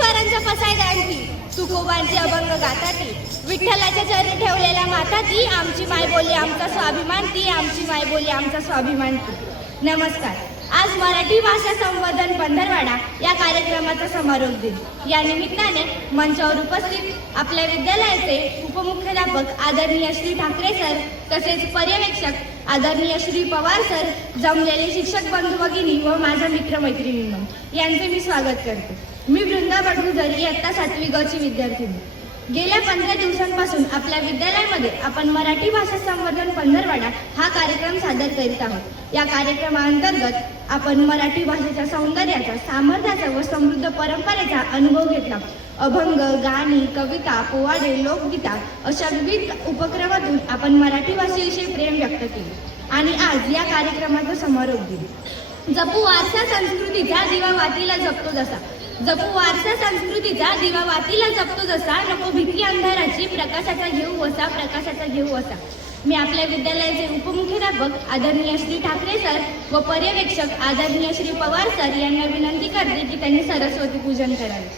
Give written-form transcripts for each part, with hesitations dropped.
ज्ञानेश्वरांच्या पसायदांची, तुकोबांची अभंग गाताती, विठ्ठलाच्या चरणी ठेवलेल्या माता ती, आमची मायबोली आमचा स्वाभिमान ती, आमची मायबोली आमचा स्वाभिमान ती. नमस्कार. आज मराठी भाषा संवर्धन पंधरवडा या कार्यक्रमाचा समारोप दिन. या निमित्ताने मंचावर उपस्थित आपल्या विद्यालयाचे उपमुख्याध्यापक आदरणीय श्री ठाकरे सर, तसेच पर्यवेक्षक आदरणीय श्री पवार सर, जमलेले शिक्षक बंधू भगिनी व माझ्या मित्रमैत्रिणींनो, यांचे मी स्वागत करते. मी वृंदा बडगुजर, इयत्ता 7वी ग ची विद्यार्थिनी. गेल्या 15 दिवसांपासून आपल्या विद्यालयामध्ये आपण मराठी भाषा संवर्धन पंधरवडा हा कार्यक्रम सादर करीत आहोत. या कार्यक्रमाअंतर्गत आपण मराठी भाषेच्या सौंदर्याचा, सामर्थ्याचा व समृद्ध परंपरेचा अनुभव घेतला. अभंग, गाणी, कविता, पोवाडे, लोकगीता अशा विविध उपक्रमातून आपण मराठी भाषेविषयी प्रेम व्यक्त केले. आणि आज या कार्यक्रमाचा समारोप दिन. जपू वारसा संस्कृतीचा दिवा वातीला जपतो जसा, जपू वारसा संस्कृतीचा दिवा वातीला जपतो जसा, नको भीती अंधाराची प्रकाशाचा घेऊ वसा, प्रकाशाचा घेऊ वसा. मी आपल्या विद्यालयाचे उपमुख्याध्यापक आदरणीय श्री ठाकरे सर व पर्यवेक्षक आदरणीय श्री पवार सर यांना विनंती करते की त्यांनी सरस्वती पूजन करावे.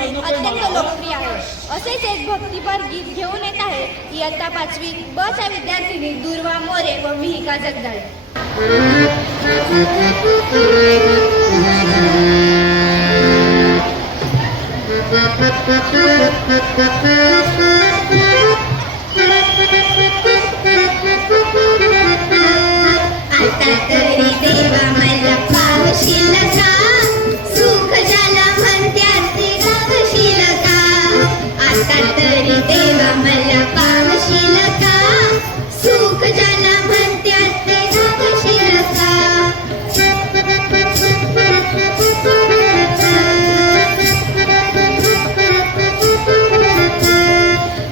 अत्यंत लोकप्रिय आहे. असेच एक भक्तिपर गीत घेऊन येत आहे इयत्ता 5वी ब च्या विद्यार्थिनी दुर्वा मोरे व मिहिका जगदाळे. आता तरी देवा मला पावशील का, सुख ज्याला म्हणत्यात ते गावशील का. आता तरी देवा मला पावशील का, सुख ज्याला म्हणत्यात ते गावशील का.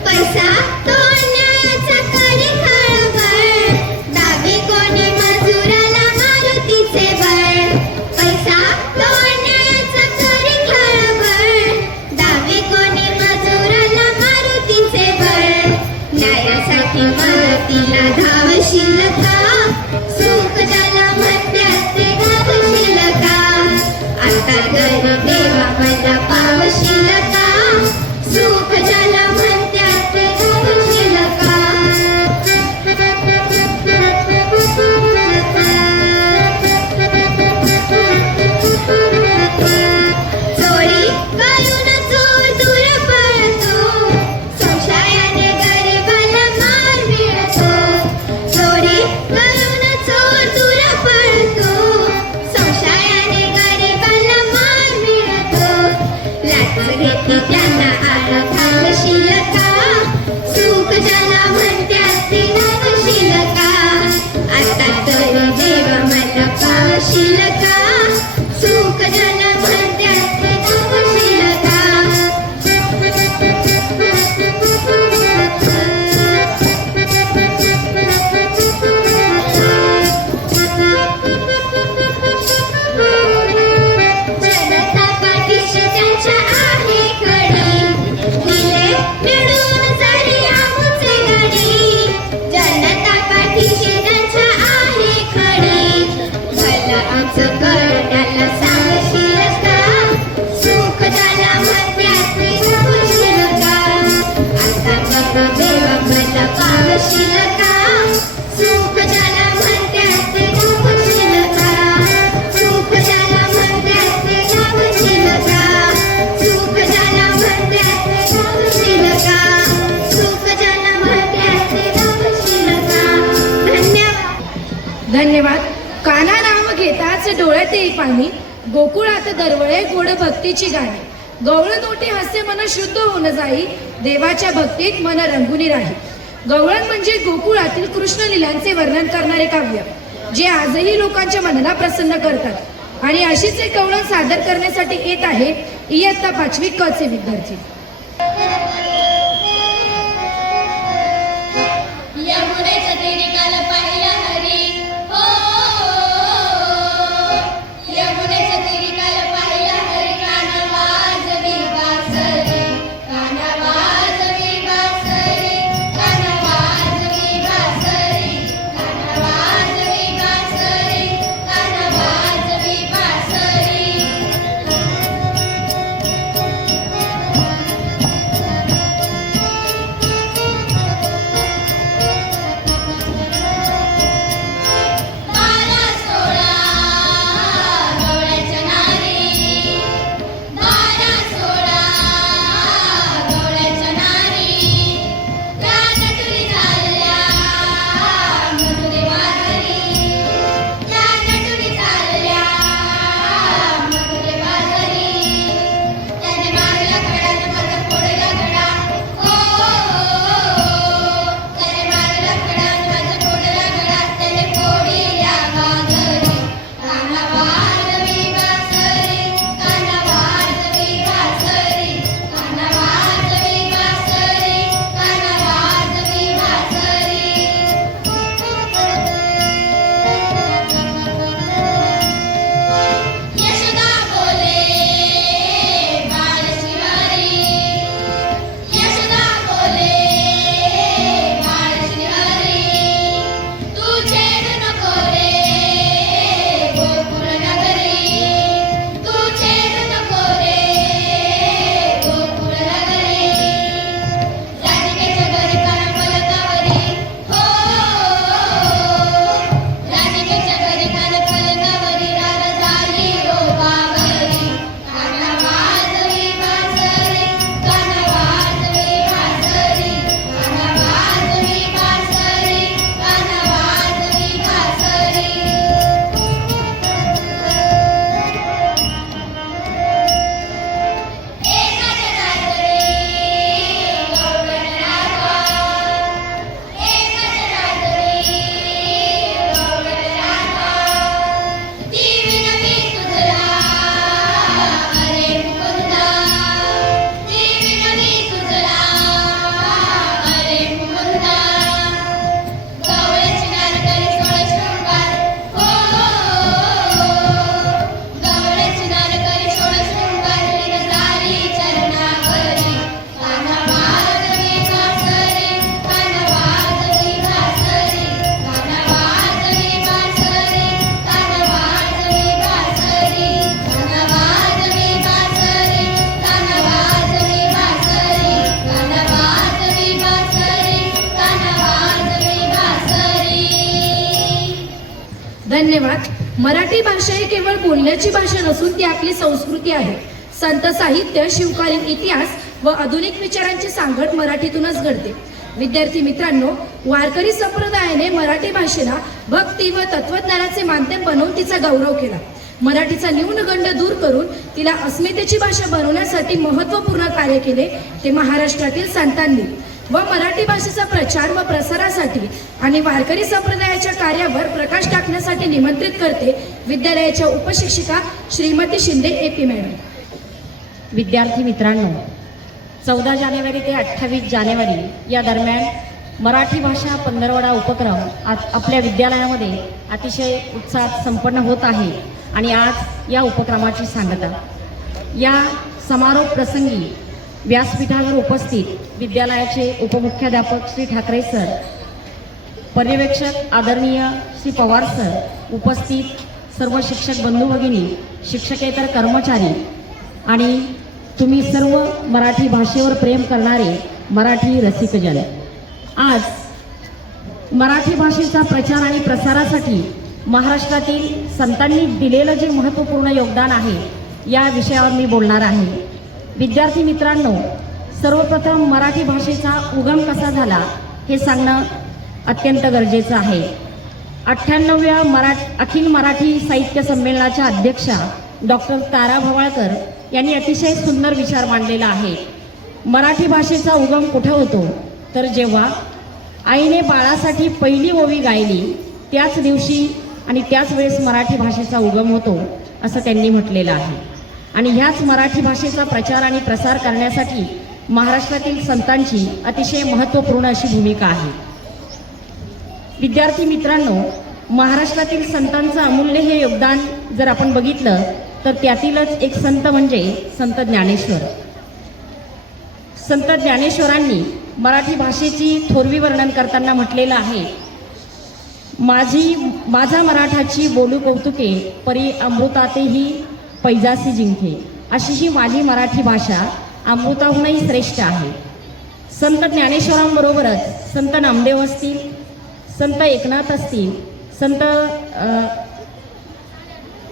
पैसा तो अन्यायाचा करे खळबळ, डावे कोणी मजुराला मारुतीचे बळ. पैसा तो अन्यायाचा करे खळबळ, डावे कोणी मजुराला मारुतीचे बळ. न्यायासाठी मदतीला धावशील का, सुख ज्याला म्हणत्यात ते गावशील का. आता घरी देवा मला पावशील का, सुख ज्याला म्हणत्यात ते गावशील का. चोरी करून चोर दूर पळतो, संशयाने गरिबाला मार मिळतो. चोरी करून चोर दूर पळतो, संशयाने गरिबाला मार मिळतो. लाच घेतली त्यांना आळ घालशील का, सुख ज्याला म्हणत्यात ते गावशील का. आता तरी देवा मला पावशील का, सुख ज्याला म्हणत्यात ते गावशील का. जनता पाठीशी त्यांच्या आहे खडी, दिले मिळून जरी आमुचे गडी. जनता पाठीशी त्यांच्या आहे खडी, भला आमचं करण्याला सांगशील का, सुख ज्याला म्हणत्यात ते गावशील का. आता बघ देवा मला पावशील का, सुख ज्याला म्हणत्यात ते गावशील का. सुख ज्याला म्हणत्यात ते गावशील का, सुख ज्याला म्हणत्यात ते गावशील का. सुख ज्याला म्हणत्यात ते गावशील का. धन्यवाद. धन्यवाद. काना नाम घेताच डोळ्यात येई पाणी, गोकुळात दरवळे गोड भक्तीची गाणी. गवळण ओटी हास्य मन शुद्ध होऊन जाई, देवाच्या भक्तीत मन रंगुनी राही. गवळण म्हणजे गोकुळातील कृष्ण लीलांचे वर्णन करणारे काव्य, जे आजही लोकांच्या मनाला प्रसन्न करतात. आणि अशीच एक गवळण सादर करण्यासाठी येत आहे इयत्ता 5वी क चे विद्यार्थी. यमुनेच्या तीरी काल पाहिला हरी, हो यमुनेच्या तीरी काल पाहिला हरी. काना वाजवी बासरी, काना वाजवी बासरी, काना वाजवी बासरी, काना वाजवी बासरी, काना वाजवी बासरी. मराठी भाषा ही केवळ बोलण्याची भाषा नसून ती आपली संस्कृती आहे. संत साहित्य, शिवकालीन इतिहास व आधुनिक विचारांची सांगड मराठीतूनच घडते. विद्यार्थी मित्रांनो, वारकरी संप्रदायाने मराठी भाषेला भक्ती व तत्वज्ञानाचे माध्यम बनवून तिचा गौरव केला. मराठीचा न्यूनगंड दूर करून तिला अस्मितेची भाषा बनवण्यासाठी महत्त्वपूर्ण कार्य केले ते महाराष्ट्रातील संतांनी. व मराठी भाषेचा प्रचार व प्रसारासाठी आणि वारकरी संप्रदायाच्या कार्यावर प्रकाश टाकण्यासाठी निमंत्रित करते विद्यालयाच्या उपशिक्षिका श्रीमती शिंदे AP मॅडम. विद्यार्थी मित्रांनो, 14 जानेवारी ते 28 जानेवारी या दरम्यान मराठी भाषा पंधरवडा उपक्रम आपल्या विद्यालयामध्ये अतिशय उत्साहात संपन्न होत आहे. आणि आज या उपक्रमाची सांगता या समारोप प्रसंगी व्यासपीठावर उपस्थित विद्यालयाचे उपमुख्याध्यापक श्री ठाकरे सर, पर्यवेक्षक आदरणीय श्री पवार सर, उपस्थित सर्व शिक्षक बंधू भगिनी, शिक्षकेतर कर्मचारी आणि तुम्ही सर्व मराठी भाषेवर प्रेम करणारे मराठी रसिकजन, आज मराठी भाषेचा प्रचार आणि प्रसारासाठी महाराष्ट्रातील संतांनी दिलेलं जे महत्त्वपूर्ण योगदान आहे या विषयावर मी बोलणार आहे. विद्यार्थी मित्रांनो, सर्वप्रथम मराठी भाषेचा उगम कसा झाला हे सांगणं अत्यंत गरजेचं आहे. 98व्या अखिल मराठी साहित्य संमेलनाच्या अध्यक्षा डॉक्टर तारा भवाळकर यांनी अतिशय सुंदर विचार मांडलेला आहे. मराठी भाषेचा उगम कुठं होतो तर जेव्हा आईने बाळासाठी पहिली ओवी गायली त्याच दिवशी आणि त्याच वेळेस मराठी भाषेचा उगम होतो असं त्यांनी म्हटलेलं आहे. आणि ह्याच मराठी भाषेचा प्रचार आणि प्रसार करण्यासाठी महाराष्ट्रातील संतांची अतिशय महत्त्वपूर्ण अशी भूमिका आहे. विद्यार्थी मित्रांनो, महाराष्ट्रातील संतांचं अमूल्य हे योगदान जर आपण बघितलं तर त्यातीलच एक संत म्हणजे संत ज्ञानेश्वर. संत ज्ञानेश्वरांनी मराठी भाषेची थोरवी वर्णन करताना म्हटलेलं आहे, माझा मराठाची बोलू कौतुके परी अमृतातेही पैजासी जिंके. अशी ही माझी मराठी भाषा अमृताहूनही श्रेष्ठ आहे. संत ज्ञानेश्वरांबरोबरच संत नामदेव असतील, संत एकनाथ असतील, संत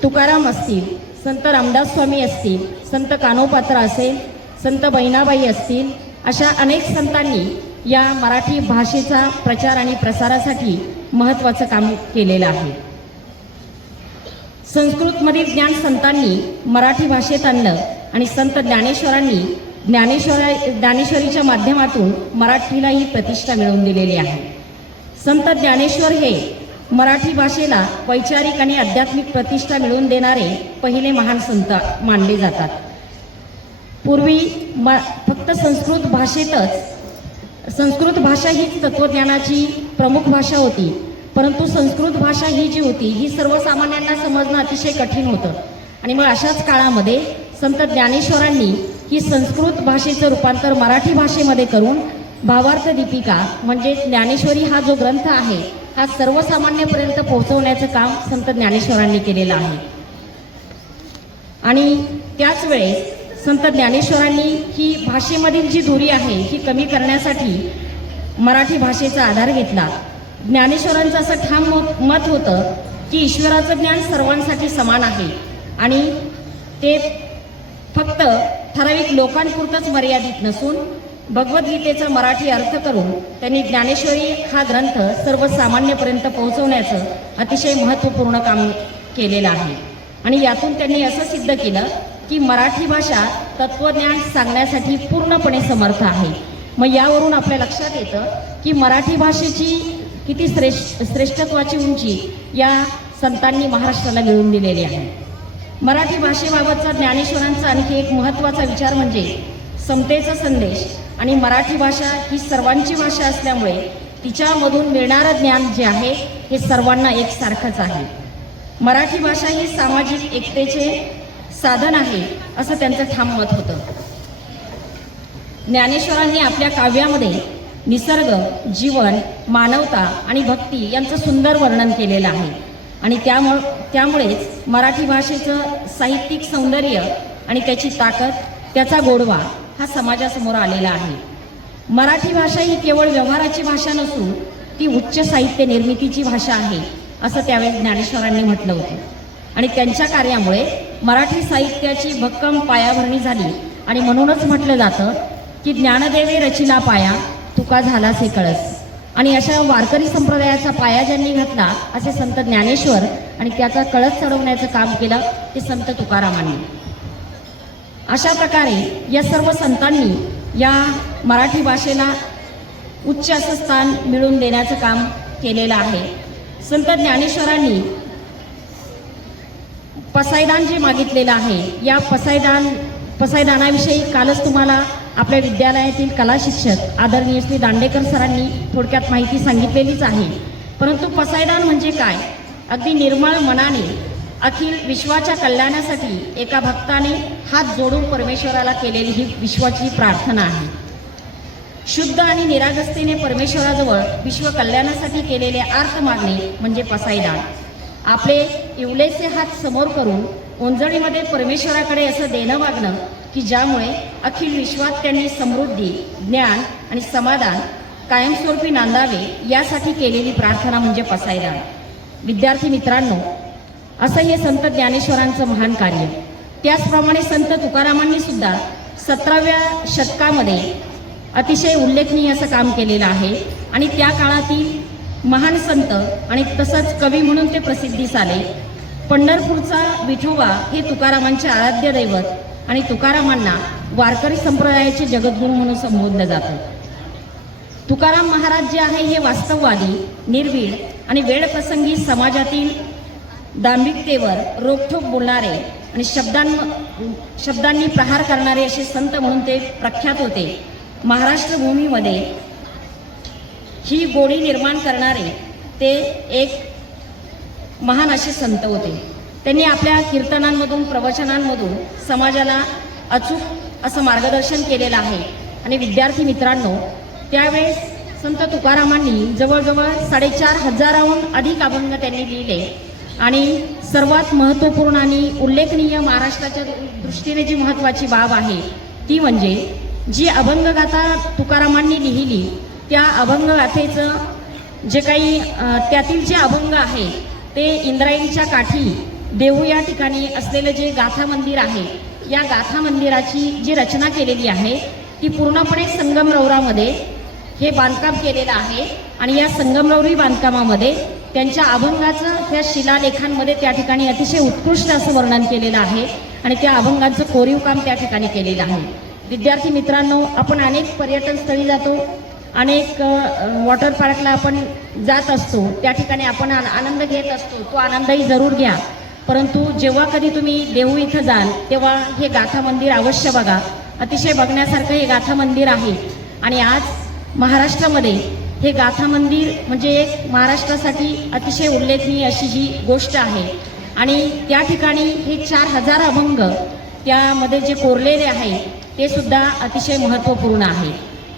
तुकाराम असतील, संत रामदास स्वामी असतील, संत कानोपात्रा असेल, संत बहिणाबाई असतील, अशा अनेक संतांनी या मराठी भाषेचा प्रचार आणि प्रसारासाठी महत्त्वाचं काम केलेलं आहे. संस्कृतमधील ज्ञान संतांनी मराठी भाषेत आणलं आणि संत ज्ञानेश्वरांनी ज्ञानेश्वरीच्या माध्यमातून मराठीलाही प्रतिष्ठा मिळवून दिलेली आहे. संत ज्ञानेश्वर हे मराठी भाषेला वैचारिक आणि आध्यात्मिक प्रतिष्ठा मिळवून देणारे पहिले महान संत मानले जातात. पूर्वी फक्त संस्कृत भाषा हीच तत्त्वज्ञानाची प्रमुख भाषा होती. परंतु संस्कृत भाषा ही जी होती ही सर्वसामान्यांना समजणं अतिशय कठीण होतं. आणि मग अशाच काळामध्ये संत ज्ञानेश्वरांनी ही संस्कृत भाषेचं रूपांतर मराठी भाषेमध्ये करून भावार्थ दीपिका म्हणजे ज्ञानेश्वरी हा जो ग्रंथ आहे हा सर्वसामान्यपर्यंत पोहोचवण्याचं काम संत ज्ञानेश्वरांनी केलेलं आहे. आणि त्याच वेळेस संत ज्ञानेश्वरांनी ही भाषेमधील जी दूरी आहे ही कमी करण्यासाठी मराठी भाषेचा आधार घेतला. ज्ञानेश्वरांचं असं ठाम मत होतं की ईश्वराचं ज्ञान सर्वांसाठी समान आहे आणि ते फक्त ठराविक लोकांपुरतंच मर्यादित नसून भगवद्गीतेचा मराठी अर्थ करून त्यांनी ज्ञानेश्वरी हा ग्रंथ सर्वसामान्यपर्यंत पोहोचवण्याचं अतिशय महत्त्वपूर्ण काम केलेलं आहे. आणि यातून त्यांनी असं सिद्ध केलं की मराठी भाषा तत्त्वज्ञान सांगण्यासाठी पूर्णपणे समर्थ आहे. मग यावरून आपल्या लक्षात येतं की मराठी भाषेची किती श्रेष्ठत्वाची उंची या संतांनी महाराष्ट्राला मिळवून दिलेली आहे. मराठी भाषेबाबतचा ज्ञानेश्वरांचा आणखी एक महत्त्वाचा विचार म्हणजे समतेचा संदेश. आणि मराठी भाषा ही सर्वांची भाषा असल्यामुळे तिच्यामधून मिळणारं ज्ञान जे आहे हे सर्वांना एकसारखंच आहे. मराठी भाषा ही सामाजिक एकतेचे साधन आहे असं त्यांचं ठाम मत होतं. ज्ञानेश्वरांनी आपल्या काव्यामध्ये निसर्ग, जीवन, मानवता आणि भक्ती यांचं सुंदर वर्णन केलेलं आहे. आणि त्यामुळेच मराठी भाषेचं साहित्यिक सौंदर्य आणि त्याची ताकद, त्याचा गोडवा हा समाजासमोर आलेला आहे. मराठी भाषा ही केवळ व्यवहाराची भाषा नसून ती उच्च साहित्य निर्मितीची भाषा आहे असं त्यावेळेस ज्ञानेश्वरांनी म्हटलं होतं. आणि त्यांच्या कार्यामुळे मराठी साहित्याची भक्कम पायाभरणी झाली. आणि म्हणूनच म्हटलं जातं की ज्ञानदेवे रचिला पाया, तुका झालासे कळस. आणि अशा वारकरी संप्रदायाचा पाया ज्यांनी घातला असे संत ज्ञानेश्वर, आणि त्याचा कळस चढवण्याचं काम केलं ते संत तुकारामांनी. अशा प्रकारे या सर्व संतांनी या मराठी भाषेला उच्च असं स्थान मिळवून देण्याचं काम केलेलं आहे. संत ज्ञानेश्वरांनी पसायदान जे मागितलेलं आहे, या पसायदानाविषयी कालच तुम्हाला आपल्या विद्यालयातील कला शिक्षक आदरणीय श्री दांडेकर सरांनी थोडक्यात माहिती सांगितलेलीच आहे. परंतु पसायदान म्हणजे काय? अगदी निर्मळ मनाने अखिल विश्वाच्या कल्याणासाठी एका भक्ताने हात जोडून परमेश्वराला केलेली ही विश्वाची प्रार्थना आहे. शुद्ध आणि निरागसतेने परमेश्वराजवळ विश्व कल्याणासाठी केलेले आर्त मागणे म्हणजे पसायदान. आपले इवलेसे हात समोर करून ओंजळीमध्ये परमेश्वराकडे असं देणं मागणं की ज्यामुळे अखिल विश्वात त्यांनी समृद्धी, ज्ञान आणि समाधान कायमस्वरूपी नांदावे, यासाठी केलेली प्रार्थना म्हणजे पसायदान. विद्यार्थी मित्रांनो, असं हे संत ज्ञानेश्वरांचं महान कार्य. त्याचप्रमाणे संत तुकारामांनी सुद्धा 17व्या शतकामध्ये अतिशय उल्लेखनीय असं काम केलेलं आहे. आणि त्या काळातील महान संत आणि तसंच कवी म्हणून ते प्रसिद्धीस आले. पंढरपूरचा विठोबा हे तुकारामांचे आराध्य दैवत आणि तुकारामांना वारकरी संप्रदायाचे जगद्गुरू म्हणून संबोधलं जातं. तुकाराम महाराज जे आहे हे वास्तववादी, निर्भीड आणि वेळप्रसंगी समाजातील दांभिकतेवर रोखठोक बोलणारे आणि शब्दांनी प्रहार करणारे असे संत म्हणून ते प्रख्यात होते. महाराष्ट्र भूमीमध्ये ही गोडी निर्माण करणारे ते एक महान असे संत होते. त्यांनी आपल्या कीर्तनांमधून, प्रवचनांमधून समाजाला अचूक असं मार्गदर्शन केलेलं आहे. आणि विद्यार्थी मित्रांनो, त्यावेळेस संत तुकारामांनी जवळजवळ 4,500हून अधिक अभंग त्यांनी लिहिले. आणि सर्वात महत्त्वपूर्ण आणि उल्लेखनीय महाराष्ट्राच्या दृष्टीने जी महत्त्वाची बाब आहे ती म्हणजे जी अभंगगाथा तुकारामांनी लिहिली, त्या अभंगगाथेचं जे काही त्यातील जे अभंग आहे ते इंद्रायणीच्या काठी देहू या ठिकाणी असलेलं जे गाथा मंदिर आहे, या गाथा मंदिराची जी रचना केलेली आहे ती पूर्णपणे संगमरवरामध्ये हे बांधकाम केलेलं आहे. आणि या संगमरवरी बांधकामामध्ये त्यांच्या अभंगाचं त्या शिलालेखांमध्ये त्या ठिकाणी अतिशय उत्कृष्ट असं वर्णन केलेलं आहे. आणि त्या अभंगांचं कोरीव काम त्या ठिकाणी केलेलं आहे. विद्यार्थी मित्रांनो, आपण अनेक पर्यटन स्थळी जातो, अनेक वॉटर पार्कला आपण जात असतो, त्या ठिकाणी आपण आनंद घेत असतो. तो आनंदही जरूर घ्या. परंतु जेव्हा कधी तुम्ही देहू इथं जाल तेव्हा हे गाथा मंदिर अवश्य बघा. अतिशय बघण्यासारखं हे गाथा मंदिर आहे. आणि आज महाराष्ट्रामध्ये हे गाथा मंदिर म्हणजे एक महाराष्ट्रासाठी अतिशय उल्लेखनीय अशी ही गोष्ट आहे. आणि त्या ठिकाणी हे 4,000 अभंग त्यामध्ये जे कोरलेले आहे ते सुद्धा अतिशय महत्त्वपूर्ण आहे.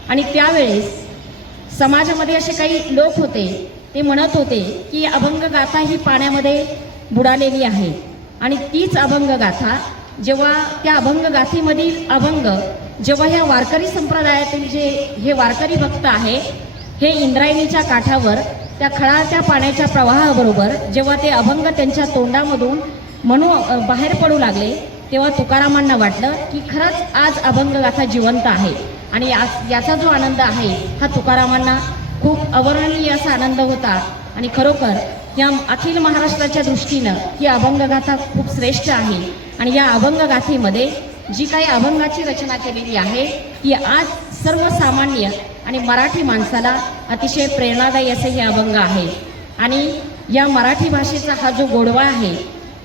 आणि त्यावेळेस समाजामध्ये असे काही लोक होते, ते म्हणत होते की अभंगगाथा ही पाण्यामध्ये बुडालेली आहे. आणि तीच अभंगगाथा जेव्हा त्या अभंगगाथेमधील अभंग जेव्हा ह्या वारकरी संप्रदायातील जे हे वारकरी भक्त आहे हे इंद्रायणीच्या काठावर त्या खळाळत्या पाण्याच्या प्रवाहाबरोबर जेव्हा ते अभंग त्यांच्या तोंडामधून बाहेर पडू लागले, तेव्हा तुकारामांना वाटलं की खरंच आज अभंगगाथा जिवंत आहे. आणि याचा जो आनंद आहे हा तुकारामांना खूप अवर्णनीय असा आनंद होता. आणि खरोखर या अखिल महाराष्ट्राच्या दृष्टीनं ही अभंगगाथा खूप श्रेष्ठ आहे. आणि या अभंगगाथेमध्ये जी काही अभंगाची रचना केलेली आहे ती आज सर्वसामान्य आणि मराठी माणसाला अतिशय प्रेरणादायी असे हे अभंग आहे. आणि या मराठी भाषेचा हा जो गोडवा आहे,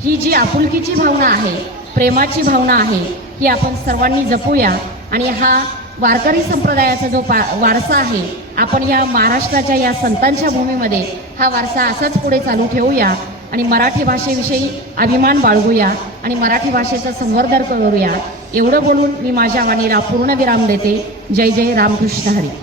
ही जी आपुलकीची भावना आहे, प्रेमाची भावना आहे, ही आपण सर्वांनी जपूया. आणि हा वारकरी संप्रदायाचा जो वारसा आहे, आपण या महाराष्ट्राच्या या संतांच्या भूमीमध्ये हा वारसा असाच पुढे चालू ठेवूया. आणि मराठी भाषेविषयी अभिमान बाळगूया आणि मराठी भाषेचं संवर्धन करूया. एवढं बोलून मी माझ्या वाणीला पूर्णविराम देते. जय जय रामकृष्ण हरी. जय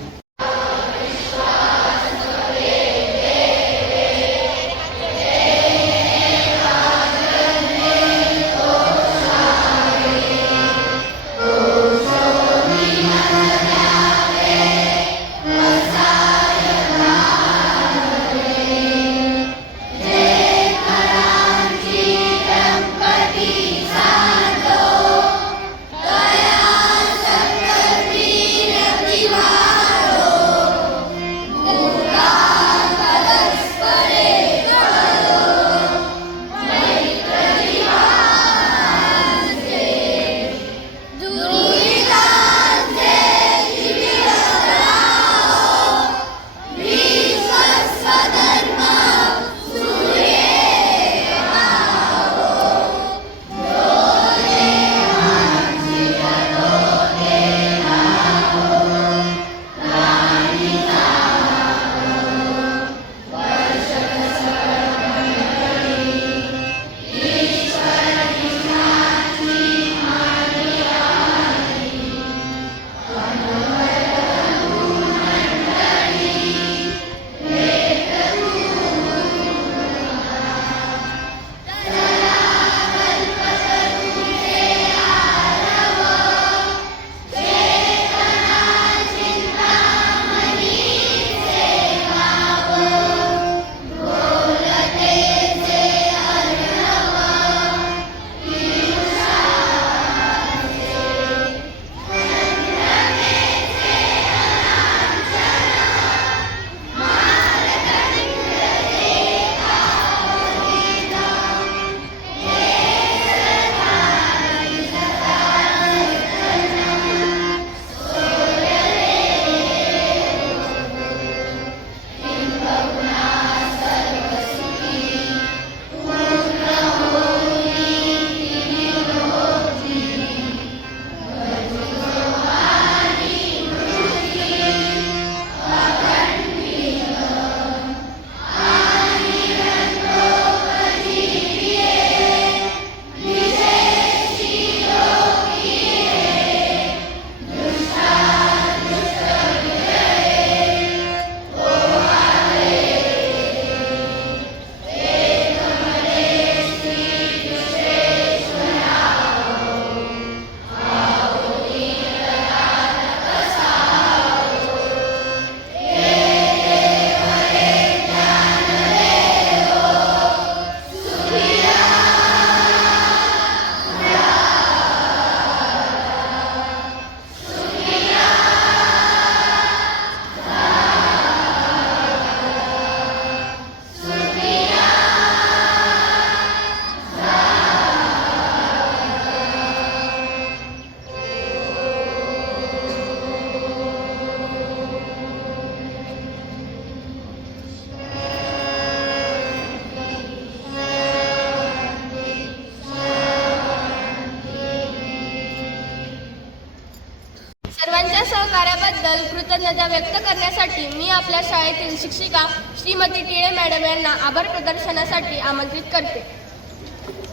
कार्याबद्दल कृतज्ञता व्यक्त करण्यासाठी मी आपल्या शाळेतील शिक्षिका श्रीमती टिळे मॅडम यांना आभार प्रदर्शनासाठी आमंत्रित करते.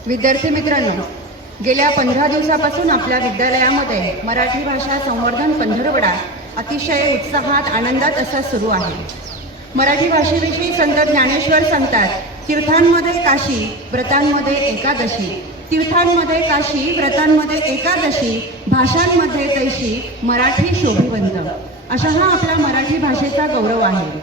विद्यार्थी मित्रांनो, गेल्या 15 दिवसापासून आपल्या विद्यालयामध्ये मराठी भाषा संवर्धन पंधरवडा अतिशय उत्साहात आनंदात असा सुरू आहे. मराठी भाषेविषयी संत ज्ञानेश्वर सांगतात, तीर्थांमध्ये काशी, व्रतांमध्ये एकादशी. तीर्थांमध्ये काशी, व्रतांमध्ये एकादशी, भाषांमध्ये तैशी, मराठी शोभिवंत. अशा हा आपल्या मराठी भाषेचा गौरव आहे,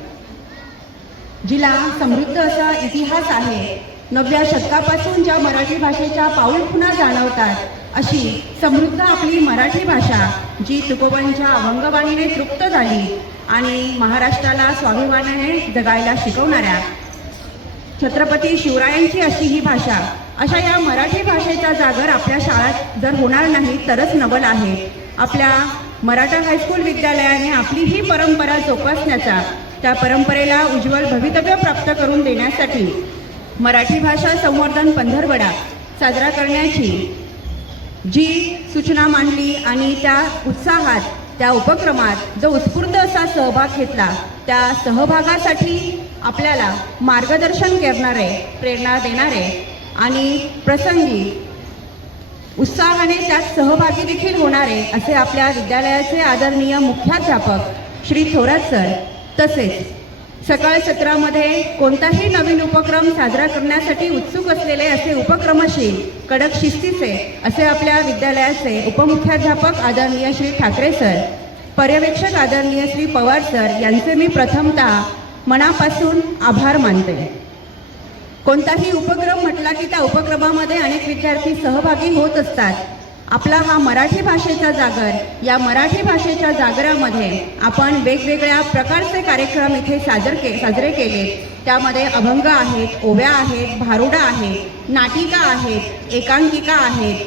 जिला समृद्ध असा इतिहास आहे. 9व्या शतकापासून ज्या मराठी भाषेच्या पाऊलखुणा जाणवतात, अशी समृद्ध आपली मराठी भाषा, जी तुकोबांच्या अभंगवाणीने तृप्त झाली आणि महाराष्ट्राला स्वाभिमानाने जगायला शिकवणाऱ्या छत्रपती शिवरायांची अशी ही भाषा. अशा या मराठी भाषेचा जागर आपल्या शाळेत जर होणार नाही तरच नवल आहे. आपल्या मराठा हायस्कूल विद्यालयाने आपली ही परंपरा जोपासण्याचा, त्या परंपरेला उज्ज्वल भवितव्य प्राप्त करून देण्यासाठी मराठी भाषा संवर्धन पंधरवडा साजरा करण्याची जी सूचना मांडली आणि त्या उत्साहात, त्या उपक्रमात जो उत्स्फूर्त असा सहभाग घेतला, त्या सहभागासाठी आपल्याला मार्गदर्शन करणारे, प्रेरणा देणारे आणि प्रसंगी उत्साहाने त्यात सहभागी देखील होणारे असे आपल्या विद्यालयाचे आदरणीय मुख्याध्यापक श्री थोरात सर, तसेच सकाळ सत्रामध्ये कोणताही नवीन उपक्रम साजरा करण्यासाठी उत्सुक असलेले असे उपक्रमशील, कडक शिस्तीचे असे आपल्या विद्यालयाचे उपमुख्याध्यापक आदरणीय श्री ठाकरे सर, पर्यवेक्षक आदरणीय श्री पवार सर यांचे मी प्रथमतः मनापासून आभार मानते. कोणताही उपक्रम म्हटला की त्या उपक्रमामध्ये अनेक विद्यार्थी सहभागी होत असतात. आपला हा मराठी भाषेचा जागर, या मराठी भाषेच्या जागरामध्ये आपण वेगवेगळ्या प्रकारचे कार्यक्रम इथे साजरे केले. त्यामध्ये अभंग आहेत, ओव्या आहेत, भारुडा आहे, नाटिका आहेत, एकांकिका आहेत.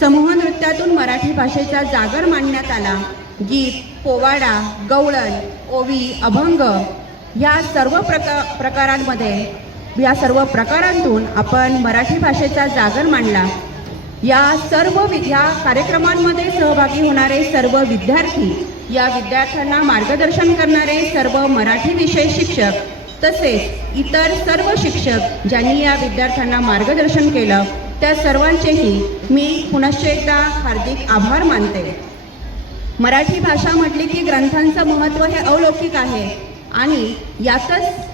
समूह नृत्यातून मराठी भाषेचा जागर मांडण्यात आला. गीत, पोवाडा, गवळण, ओवी, अभंग या सर्व प्रकारांमध्ये, या सर्व प्रकारांतून आपण मराठी भाषेचा जागर मांडला. या कार्यक्रमांमध्ये सहभागी होणारे सर्व विद्यार्थी, या विद्यार्थ्यांना मार्गदर्शन करणारे सर्व मराठी विषय शिक्षक, तसेच इतर सर्व शिक्षक ज्यांनी या विद्यार्थ्यांना मार्गदर्शन केलं, त्या सर्वांचेही मी पुनश्च एकदा हार्दिक आभार मानते. मराठी भाषा म्हटली की ग्रंथांचं महत्त्व हे अलौकिक आहे आणि यातच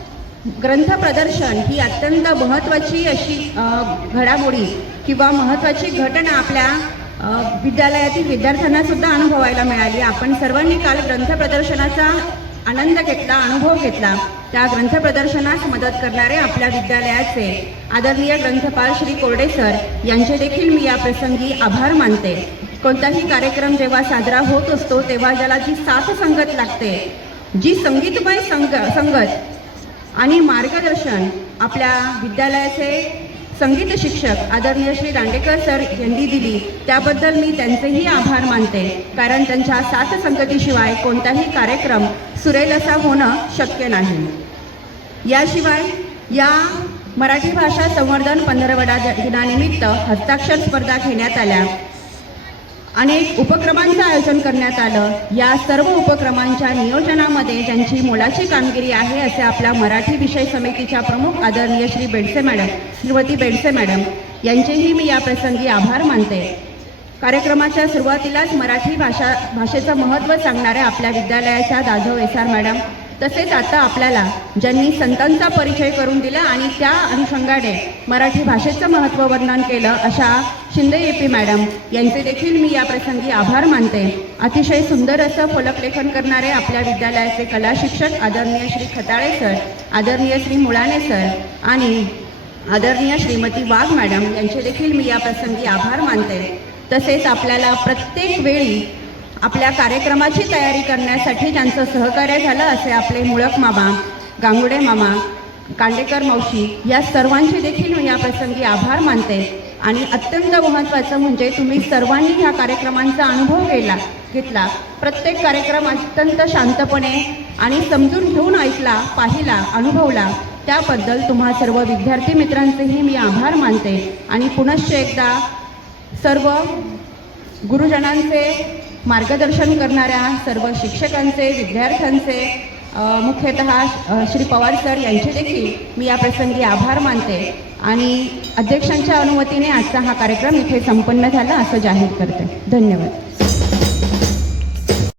ग्रंथ प्रदर्शन ही अत्यंत महत्त्वाची अशी घडामोडी किंवा महत्त्वाची घटना आपल्या विद्यालयातील विद्यार्थ्यांना सुद्धा अनुभवायला मिळाली. आपण सर्वांनी काल ग्रंथ प्रदर्शनाचा आनंद घेतला, अनुभव घेतला. त्या ग्रंथ प्रदर्शनास मदत करणारे आपल्या विद्यालयाचे आदरणीय ग्रंथपाल श्री कोरडे सर यांचे देखील मी या प्रसंगी आभार मानते. कोणताही कार्यक्रम जेव्हा साजरा होत असतो तेव्हा ज्याला जी साथ संगत लागते, जी संगीतमय संगत आणि मार्गदर्शन आपल्या विद्यालयाचे संगीत शिक्षक आदरणीय श्री दांडेकर सर यांनी दिली, त्याबद्दल मी त्यांचेही आभार मानते. कारण त्यांच्या साथ संगतीशिवाय कोणताही कार्यक्रम सुरेल असा होणं शक्य नाही. याशिवाय या मराठी भाषा संवर्धन पंधरवडा दिनानिमित्त हस्ताक्षर स्पर्धा घेण्यात आल्या. अनेक उपक्रमांचं आयोजन करण्यात आलं. या सर्व उपक्रमांच्या नियोजनामध्ये ज्यांची मोलाची कामगिरी आहे असे आपल्या मराठी विषय समितीच्या प्रमुख आदरणीय श्रीमती बेडसे मॅडम यांचेही मी या प्रसंगी आभार मानते. कार्यक्रमाच्या सुरुवातीलाच मराठी भाषेचं महत्त्व सांगणाऱ्या आपल्या विद्यालयाच्या दाझव एस.आर. मॅडम, तसेच आता आपल्याला ज्यांनी संतांचा परिचय करून दिला आणि त्या अनुषंगाने मराठी भाषेचं महत्त्व वर्णन केलं अशा शिंदे ए.पी. मॅडम यांचे देखील मी या प्रसंगी आभार मानते. अतिशय सुंदर असं फलकलेखन करणारे आपल्या विद्यालयाचे कला शिक्षक आदरणीय श्री खताळे सर, आदरणीय श्री मुळाणे सर आणि आदरणीय श्रीमती वाघ मॅडम यांचे देखील मी या प्रसंगी आभार मानते. तसेच आपल्याला प्रत्येक वेळी आपल्या कार्यक्रमाची तयारी करण्यासाठी ज्यांचं सहकार्य झालं असे आपले मुळक मामा, गांगुडे मामा, कांडेकर मावशी या सर्वांचे देखील मी या प्रसंगी आभार मानते. आणि अत्यंत महत्त्वाचं म्हणजे तुम्ही सर्वांनी ह्या कार्यक्रमांचा अनुभव घेतला. प्रत्येक कार्यक्रम अत्यंत शांतपणे आणि समजून घेऊन ऐकला, पाहिला, अनुभवला. त्याबद्दल तुम्हा सर्व विद्यार्थी मित्रांचेही मी आभार मानते. आणि पुनश्च एकदा सर्व गुरुजनांचे, मार्गदर्शन करणाऱ्या सर्व शिक्षकांचे, विद्यार्थ्यांचे, मुख्यतः श्री पवार सर यांचे देखील मी या प्रसंगी आभार मानते आणि अध्यक्षांच्या अनुमतीने आजचा हा कार्यक्रम इथे संपन्न झाला असं जाहीर करते. धन्यवाद.